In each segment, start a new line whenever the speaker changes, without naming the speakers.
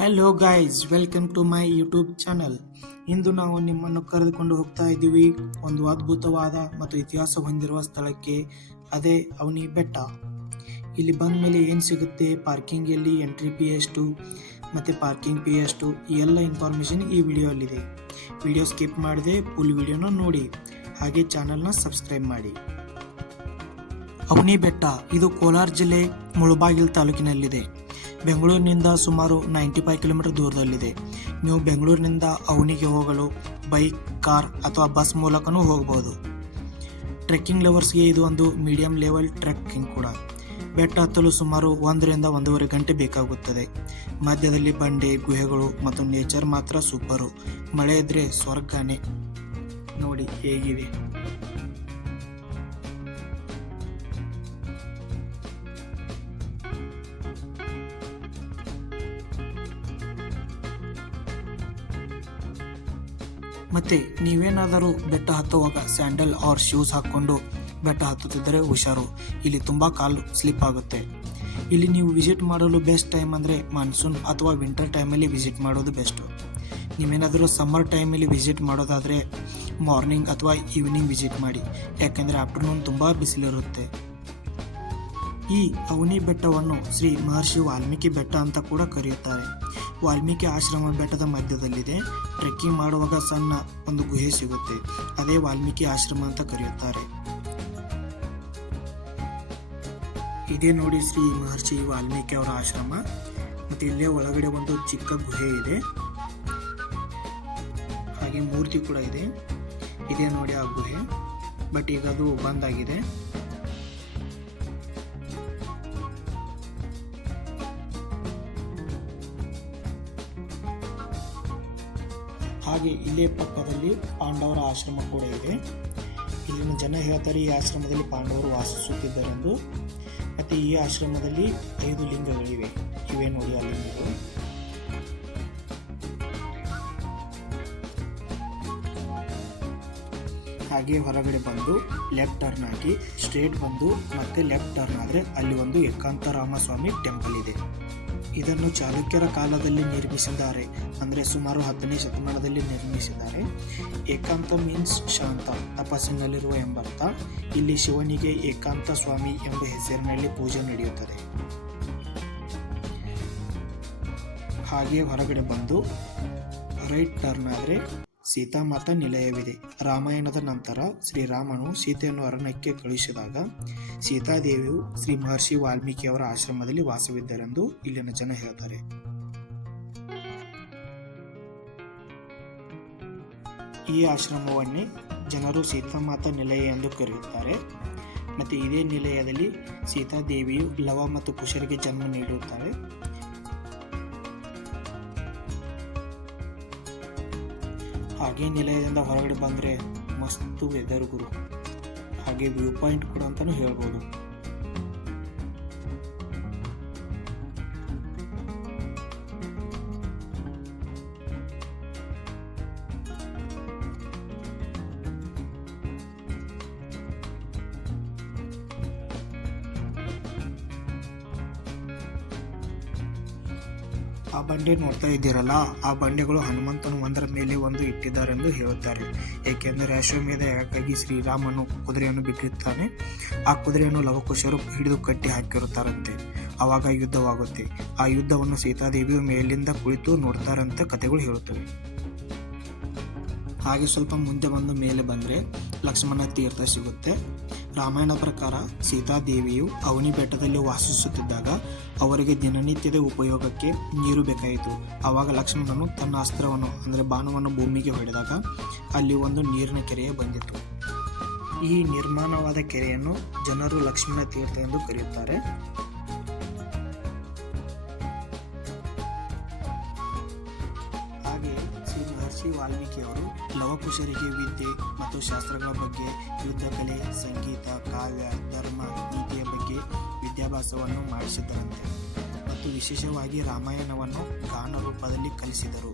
Hello guys welcome to my YouTube channel ಇಂದು ನಾವು ನಿಮ್ಮನ್ನು ಕರೆದುಕೊಂಡು ಹೋಗ್ತಾ ಇದ್ದೀವಿ. ಒಂದು ಅದ್ಭುತವಾದ ಮತ್ತು ಇತಿಹಾಸ ಹೊಂದಿರುವ ಸ್ಥಳಕ್ಕೆ, ಅದೇ ಅವನಿ ಬೆಟ್ಟ. ಇಲ್ಲಿ ಬಂದ ಮೇಲೆ ಏನು ಸಿಗುತ್ತೆ? ಪಾರ್ಕಿಂಗ್ ಎಲ್ಲಿ ಎಂಟ್ರಿ ಪಿ ಎಷ್ಟು? ಮತ್ತು ಪಾರ್ಕಿಂಗ್ ಪಿ ಎಷ್ಟು? ಈ ಎಲ್ಲ ಇನ್ಫಾರ್ಮೇಷನ್ ಈ ವಿಡಿಯೋಲ್ಲಿದೆ ವಿಡಿಯೋ ಸ್ಕಿಪ್ ಮಾಡಿದೆ ಫುಲ್ ವಿಡಿಯೋನ ನೋಡಿ. ಹಾಗೆ ಚಾನಲ್ನ ಸಬ್ಸ್ಕ್ರೈಬ್ ಮಾಡಿ. ಅವನಿ ಬೆಟ್ಟ, ಇದು ಕೋಲಾರ ಜಿಲ್ಲೆ ಮುಳಬಾಗಿಲು ತಾಲೂಕಿನಲ್ಲಿದೆ. ಬೆಂಗಳೂರಿನಿಂದ ಸುಮಾರು ನೈಂಟಿ ಫೈವ್ ಕಿಲೋಮೀಟರ್ ದೂರದಲ್ಲಿದೆ. ನೀವು ಬೆಂಗಳೂರಿನಿಂದ ಅವನಿಗೆ ಹೋಗಲು ಬೈಕ್, ಕಾರ್ ಅಥವಾ ಬಸ್ ಮೂಲಕನೂ ಹೋಗಬಹುದು. ಟ್ರೆಕ್ಕಿಂಗ್ ಲವರ್ಸ್ಗೆ ಇದು ಒಂದು ಮೀಡಿಯಂ ಲೆವೆಲ್ ಟ್ರೆಕ್ಕಿಂಗ್ ಕೂಡ. ಬೆಟ್ಟ ಹತ್ತಲು ಸುಮಾರು ಒಂದರಿಂದ ಒಂದೂವರೆ ಗಂಟೆ ಬೇಕಾಗುತ್ತದೆ. ಮಧ್ಯದಲ್ಲಿ ಬಂಡೆ, ಗುಹೆಗಳು ಮತ್ತು ನೇಚರ್ ಮಾತ್ರ ಸೂಪರು. ಮಳೆ ಇದ್ದರೆ ಸ್ವರ್ಗನೇ. ನೋಡಿ ಹೇಗಿದೆ. ಮತ್ತೆ ನೀವೇನಾದರೂ ಬೆಟ್ಟ ಹತ್ತುವಾಗ ಸ್ಯಾಂಡಲ್ ಆರ್ ಶೂಸ್ ಹಾಕ್ಕೊಂಡು ಬೆಟ್ಟ ಹತ್ತುತ್ತಿದ್ದರೆ ಹುಷಾರು. ಇಲ್ಲಿ ತುಂಬ ಕಾಲು ಸ್ಲಿಪ್ ಆಗುತ್ತೆ. ಇಲ್ಲಿ ನೀವು ವಿಸಿಟ್ ಮಾಡಲು ಬೆಸ್ಟ್ ಟೈಮ್ ಅಂದರೆ ಮಾನ್ಸೂನ್ ಅಥವಾ ವಿಂಟರ್ ಟೈಮಲ್ಲಿ ವಿಸಿಟ್ ಮಾಡೋದು ಬೆಸ್ಟು ನೀವೇನಾದರೂ ಸಮ್ಮರ್ ಟೈಮಲ್ಲಿ ವಿಸಿಟ್ ಮಾಡೋದಾದರೆ ಮಾರ್ನಿಂಗ್ ಅಥವಾ ಈವ್ನಿಂಗ್ ವಿಸಿಟ್ ಮಾಡಿ. ಯಾಕೆಂದರೆ ಆಫ್ಟರ್ನೂನ್ ತುಂಬ ಬಿಸಿಲಿರುತ್ತೆ. ಈ ಅವನಿ ಬೆಟ್ಟವನ್ನು ಶ್ರೀ ಮಹರ್ಷಿ ವಾಲ್ಮೀಕಿ ಬೆಟ್ಟ ಅಂತ ಕೂಡ ಕರೆಯುತ್ತಾರೆ. ವಾಲ್ಮೀಕಿ ಆಶ್ರಮ ಬೆಟ್ಟದ ಮಧ್ಯದಲ್ಲಿದೆ. ಟ್ರೆಕ್ಕಿಂಗ್ ಮಾಡುವಾಗ ಸಣ್ಣ ಒಂದು ಗುಹೆ ಸಿಗುತ್ತೆ. ಅದೇ ವಾಲ್ಮೀಕಿ ಆಶ್ರಮ ಅಂತ ಕರೆಯುತ್ತಾರೆ. ಇದೇ ನೋಡಿ ಶ್ರೀ ಮಹರ್ಷಿ ವಾಲ್ಮೀಕಿ ಅವರ ಆಶ್ರಮ. ಮತ್ತೆ ಇಲ್ಲೇ ಒಳಗಡೆ ಒಂದು ಚಿಕ್ಕ ಗುಹೆ ಇದೆ. ಹಾಗೆ ಮೂರ್ತಿ ಕೂಡ ಇದೆ. ಇದೇ ನೋಡಿ ಆ ಗುಹೆ. ಬಟ್ ಈಗ ಅದು ಬಂದ್ ಆಗಿದೆ. ಹಾಗೆ ಇಲ್ಲೇ ಪಕ್ಕದಲ್ಲಿ ಪಾಂಡವರ ಆಶ್ರಮ ಕೂಡ ಇದೆ. ಇಲ್ಲಿನ ಜನ ಹೇಳ್ತಾರೆ, ಈ ಆಶ್ರಮದಲ್ಲಿ ಪಾಂಡವರು ವಾಸಿಸುತ್ತಿದ್ದರೆಂದು. ಮತ್ತು ಈ ಆಶ್ರಮದಲ್ಲಿ ಐದು ಲಿಂಗಗಳಿವೆ. ಹಾಗೆ ಹೊರಗಡೆ ಬಂದು ಲೆಫ್ಟ್ ಟರ್ನ್ ಹಾಕಿ ಸ್ಟ್ರೇಟ್ ಬಂದು ಮತ್ತೆ ಲೆಫ್ಟ್ ಟರ್ನ್ ಆದರೆ ಅಲ್ಲಿ ಒಂದು ಏಕಾಂತರಾಮಸ್ವಾಮಿ ಟೆಂಪಲ್ ಇದೆ. ಇದನ್ನು ಚಾಲುಕ್ಯರ ಕಾಲದಲ್ಲಿ ನಿರ್ಮಿಸಿದ್ದಾರೆ. ಅಂದರೆ ಸುಮಾರು ಹತ್ತನೇ ಶತಮಾನದಲ್ಲಿ ನಿರ್ಮಿಸಿದ್ದಾರೆ. ಏಕಾಂತ ಮೀನ್ಸ್ ಶಾಂತ, ತಪಸ್ಸಿನಲ್ಲಿರುವ ಎಂಬರ್ಥ. ಇಲ್ಲಿ ಶಿವನಿಗೆ ಏಕಾಂತ ಸ್ವಾಮಿ ಎಂಬ ಹೆಸರಿನಲ್ಲಿ ಪೂಜೆ ನಡೆಯುತ್ತದೆ. ಹಾಗೆ ಹೊರಗಡೆ ಬಂದು ರೈಟ್ ಟರ್ನ್ ಆದರೆ ಸೀತಾಮಾತಾ ನಿಲಯವಿದೆ. ರಾಮಾಯಣದ ನಂತರ ಶ್ರೀರಾಮನು ಸೀತೆಯನ್ನು ಅರಣ್ಯಕ್ಕೆ ಕಳುಹಿಸಿದಾಗ ಸೀತಾದೇವಿಯು ಶ್ರೀ ಮಹರ್ಷಿ ವಾಲ್ಮೀಕಿಯವರ ಆಶ್ರಮದಲ್ಲಿ ವಾಸವಿದ್ದರೆಂದು ಇಲ್ಲಿನ ಜನ ಹೇಳ್ತಾರೆ. ಈ ಆಶ್ರಮವನ್ನೇ ಜನರು ಸೀತಾಮಾತಾ ನಿಲಯ ಎಂದು ಕರೆಯುತ್ತಾರೆ. ಮತ್ತು ಇದೇ ನಿಲಯದಲ್ಲಿ ಸೀತಾದೇವಿಯು ಲವ ಮತ್ತು ಕುಶರಿಗೆ ಜನ್ಮ ನೀಡುತ್ತಾರೆ. ಹಾಗೆ ನಿಲಯದಿಂದ ಹೊರಗಡೆ ಬಂದರೆ ಮಸ್ತು ವೆದರ್ ಗುರು. ಹಾಗೆ ವ್ಯೂ ಪಾಯಿಂಟ್ ಕೂಡ ಅಂತಲೂ ಹೇಳ್ಬೋದು. ಆ ಬಂಡೆ ನೋಡ್ತಾ ಇದ್ದೀರಲ್ಲ, ಆ ಬಂಡೆಗಳು ಹನುಮಂತನು ಒಂದರ ಮೇಲೆ ಒಂದು ಇಟ್ಟಿದ್ದಾರೆಂದು ಹೇಳುತ್ತಾರೆ. ಏಕೆಂದರೆ ಅಶ್ವಮೇಧ ಯಾಕಾಗಿ ಶ್ರೀರಾಮನು ಕುದುರೆಯನ್ನು ಬಿಟ್ಟಿರುತ್ತಾನೆ ಆ ಕುದುರೆಯನ್ನು ಲವಕುಶರು ಹಿಡಿದು ಕಟ್ಟಿ ಹಾಕಿರುತ್ತಾರಂತೆ. ಆವಾಗ ಯುದ್ಧವಾಗುತ್ತೆ. ಆ ಯುದ್ಧವನ್ನು ಸೀತಾದೇವಿಯು ಮೇಲಿಂದ ಕುಳಿತು ನೋಡ್ತಾರಂತ ಕಥೆಗಳು ಹೇಳುತ್ತವೆ. ಹಾಗೆ ಸ್ವಲ್ಪ ಮುಂದೆ ಬಂದು ಮೇಲೆ ಬಂದರೆ ಲಕ್ಷ್ಮಣ ತೀರ್ಥ ಸಿಗುತ್ತೆ. ರಾಮಾಯಣ ಪ್ರಕಾರ ಸೀತಾದೇವಿಯು ಅವನಿ ಬೆಟ್ಟದಲ್ಲಿ ವಾಸಿಸುತ್ತಿದ್ದಾಗ ಅವರಿಗೆ ದಿನನಿತ್ಯದ ಉಪಯೋಗಕ್ಕೆ ನೀರು ಬೇಕಾಯಿತು. ಆವಾಗ ಲಕ್ಷ್ಮಣನು ತನ್ನ ಅಸ್ತ್ರವನ್ನು, ಅಂದರೆ ಬಾಣವನ್ನು ಭೂಮಿಗೆ ಹೊಡೆದಾಗ ಅಲ್ಲಿ ಒಂದು ನೀರಿನ ಕೆರೆಯೇ ಬಂದಿತು. ಈ ನಿರ್ಮಾಣವಾದ ಕೆರೆಯನ್ನು ಜನರು ಲಕ್ಷ್ಮಣ ತೀರ್ಥ ಎಂದು ಕರೆಯುತ್ತಾರೆ. ಶ್ರೀ ವಾಲ್ಮೀಕಿ ವಾಲ್ಮೀಕಿಯವರು ಲವಕುಶರಿಗೆ ವಿದ್ಯೆ ಮತ್ತು ಶಾಸ್ತ್ರಗಳ ಬಗ್ಗೆ ಯುದ್ಧ ಕಲೆ, ಸಂಗೀತ, ಕಾವ್ಯ, ಧರ್ಮ, ನೀತಿಯ ಬಗ್ಗೆ ವಿದ್ಯಾಭ್ಯಾಸವನ್ನು ಮಾಡಿಸಿದ್ದರಂತೆ ಮತ್ತು ವಿಶೇಷವಾಗಿ ರಾಮಾಯಣವನ್ನು ಗಾನ ರೂಪದಲ್ಲಿ ಕಲಿಸಿದರು.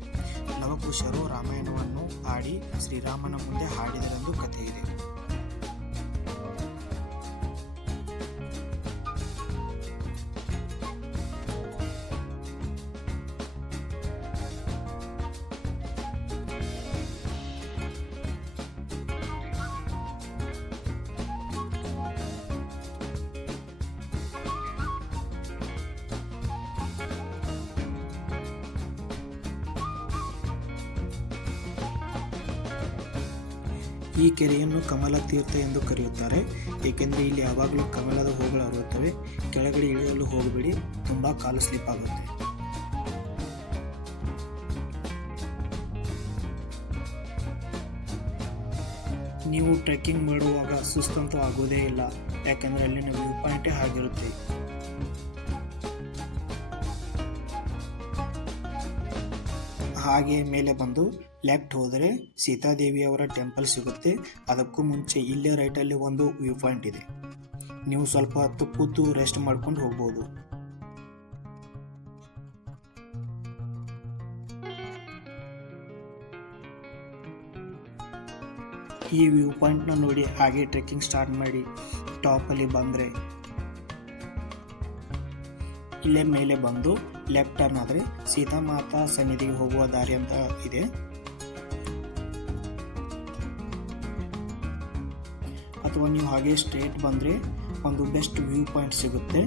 ಲವಕುಶರು ರಾಮಾಯಣವನ್ನು ಹಾಡಿ ಶ್ರೀರಾಮನ ಮುಂದೆ ಹಾಡಿದರೆಂದು ಕಥೆ ಈ ಕೆರೆಯನ್ನು ಕಮಲ ತೀರ್ಥ ಎಂದು ಕರೆಯುತ್ತಾರೆ. ಏಕೆಂದರೆ ಇಲ್ಲಿ ಯಾವಾಗಲೂ ಕಮಲದ ಹೂಗಳು ಹರಿಯುತ್ತವೆ. ಕೆಳಗಡೆ ಇಳಿಯಲು ಹೋಗಬೇಡಿ. ತುಂಬ ಕಾಲು ಸ್ಲಿಪ್ ಆಗುತ್ತೆ. ನೀವು ಟ್ರೆಕ್ಕಿಂಗ್ ಮಾಡುವಾಗ ಸುಸ್ತಂತೂ ಆಗೋದೇ ಇಲ್ಲ. ಯಾಕಂದರೆ ಅಲ್ಲಿ ವ್ಯೂ ಪಾಯಿಂಟೇ ಆಗಿರುತ್ತೆ ಹಾಗೆ ಮೇಲೆ ಬಂದು ಲೆಫ್ಟ್ ಹೋದರೆ ಸೀತಾದೇವಿಯವರ ಟೆಂಪಲ್ ಸಿಗುತ್ತೆ. ಅದಕ್ಕೂ ಮುಂಚೆ ಇಲ್ಲೇ ರೈಟಲ್ಲಿ ಒಂದು ವ್ಯೂ ಪಾಯಿಂಟ್ ಇದೆ. ನೀವು ಸ್ವಲ್ಪ ಹೊತ್ತು ಕೂತು ರೆಸ್ಟ್ ಮಾಡ್ಕೊಂಡು ಹೋಗ್ಬೋದು. ಈ ವ್ಯೂ ಪಾಯಿಂಟ್ನ ನೋಡಿ ಹಾಗೆ ಟ್ರೆಕ್ಕಿಂಗ್ ಸ್ಟಾರ್ಟ್ ಮಾಡಿ ಟಾಪಲ್ಲಿ ಬಂದರೆ ಇಲ್ಲೇ ಮೇಲೆ ಬಂದು ಲೆಫ್ಟ್ ಟರ್ನ್ ಆದರೆ ಸೀತಾಮಾತಾ ಸನ್ನಿಧಿಗೆ ಹೋಗುವ ದಾರಿ ಅಂತ ಇದೆ. ಅಥವಾ ನೀವು ಹಾಗೆ ಸ್ಟ್ರೇಟ್ ಬಂದರೆ ಒಂದು ಬೆಸ್ಟ್ ವ್ಯೂ ಪಾಯಿಂಟ್ ಸಿಗುತ್ತೆ.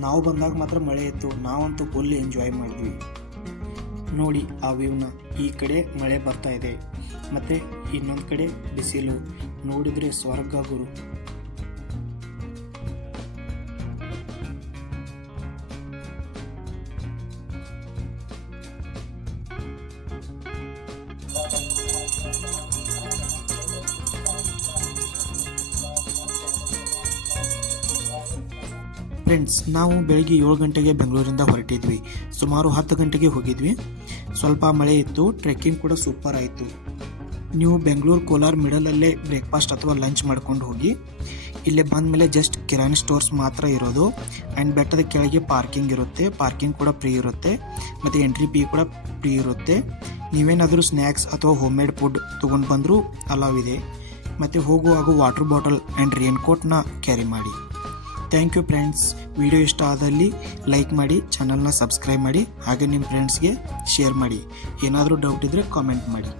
ನಾವು ಬಂದಾಗ ಮಾತ್ರ ಮಳೆ ಇತ್ತು ನಾವಂತೂ ಫುಲ್ ಎಂಜಾಯ್ ಮಾಡಿದ್ವಿ. ನೋಡಿ ಆ ವ್ಯೂನ, ಈ ಕಡೆ ಮಳೆ ಬರ್ತಾ ಇದೆ. ಮತ್ತು ಇನ್ನೊಂದು ಕಡೆ ಬಿಸಿಲು, ನೋಡಿದರೆ ಸ್ವರ್ಗ ಗುರು. ಫ್ರೆಂಡ್ಸ್ ನಾವು ಬೆಳಗ್ಗೆ ಏಳು ಗಂಟೆಗೆ ಬೆಂಗಳೂರಿಂದ ಹೊರಟಿದ್ವಿ. ಸುಮಾರು ಹತ್ತು ಗಂಟೆಗೆ ಹೋಗಿದ್ವಿ. ಸ್ವಲ್ಪ ಮಳೆ ಇತ್ತು ಟ್ರೆಕ್ಕಿಂಗ್ ಕೂಡ ಸೂಪರ್ ಆಯಿತು. ನೀವು ಬೆಂಗಳೂರು ಕೋಲಾರ ಮಿಡಲಲ್ಲೇ ಬ್ರೇಕ್ಫಾಸ್ಟ್ ಅಥವಾ ಲಂಚ್ ಮಾಡ್ಕೊಂಡು ಹೋಗಿ, ಇಲ್ಲೇ ಬಂದ ಮೇಲೆ ಜಸ್ಟ್ ಕಿರಾಣಿ ಸ್ಟೋರ್ಸ್ ಮಾತ್ರ ಇರೋದು ಆ್ಯಂಡ್ ಬೆಟ್ಟದ ಕೆಳಗೆ ಪಾರ್ಕಿಂಗ್ ಇರುತ್ತೆ. ಪಾರ್ಕಿಂಗ್ ಕೂಡ ಫ್ರೀ ಇರುತ್ತೆ. ಮತ್ತು ಎಂಟ್ರಿ ಫೀ ಕೂಡ ಫ್ರೀ ಇರುತ್ತೆ. ನೀವೇನಾದರೂ ಸ್ನ್ಯಾಕ್ಸ್ ಅಥವಾ ಹೋಮ್ ಮೇಡ್ ಫುಡ್ ತೊಗೊಂಡು ಬಂದರೂ ಅಲಾವ್ ಇದೆ. ಮತ್ತು ಹೋಗುವಾಗ ವಾಟರ್ ಬಾಟಲ್ ಆ್ಯಂಡ್ ರೇನ್ಕೋಟ್ನ ಕ್ಯಾರಿ ಮಾಡಿ. ಥ್ಯಾಂಕ್ ಯು ಫ್ರೆಂಡ್ಸ್ ವಿಡಿಯೋ ಇಷ್ಟ ಆದಲ್ಲಿ ಲೈಕ್ ಮಾಡಿ ಚಾನಲ್ನ ಸಬ್ಸ್ಕ್ರೈಬ್ ಮಾಡಿ, ಹಾಗೆ ನಿಮ್ಮ ಫ್ರೆಂಡ್ಸ್ಗೆ ಶೇರ್ ಮಾಡಿ. ಏನಾದರೂ ಡೌಟ್ ಇದ್ದರೆ ಕಾಮೆಂಟ್ ಮಾಡಿ.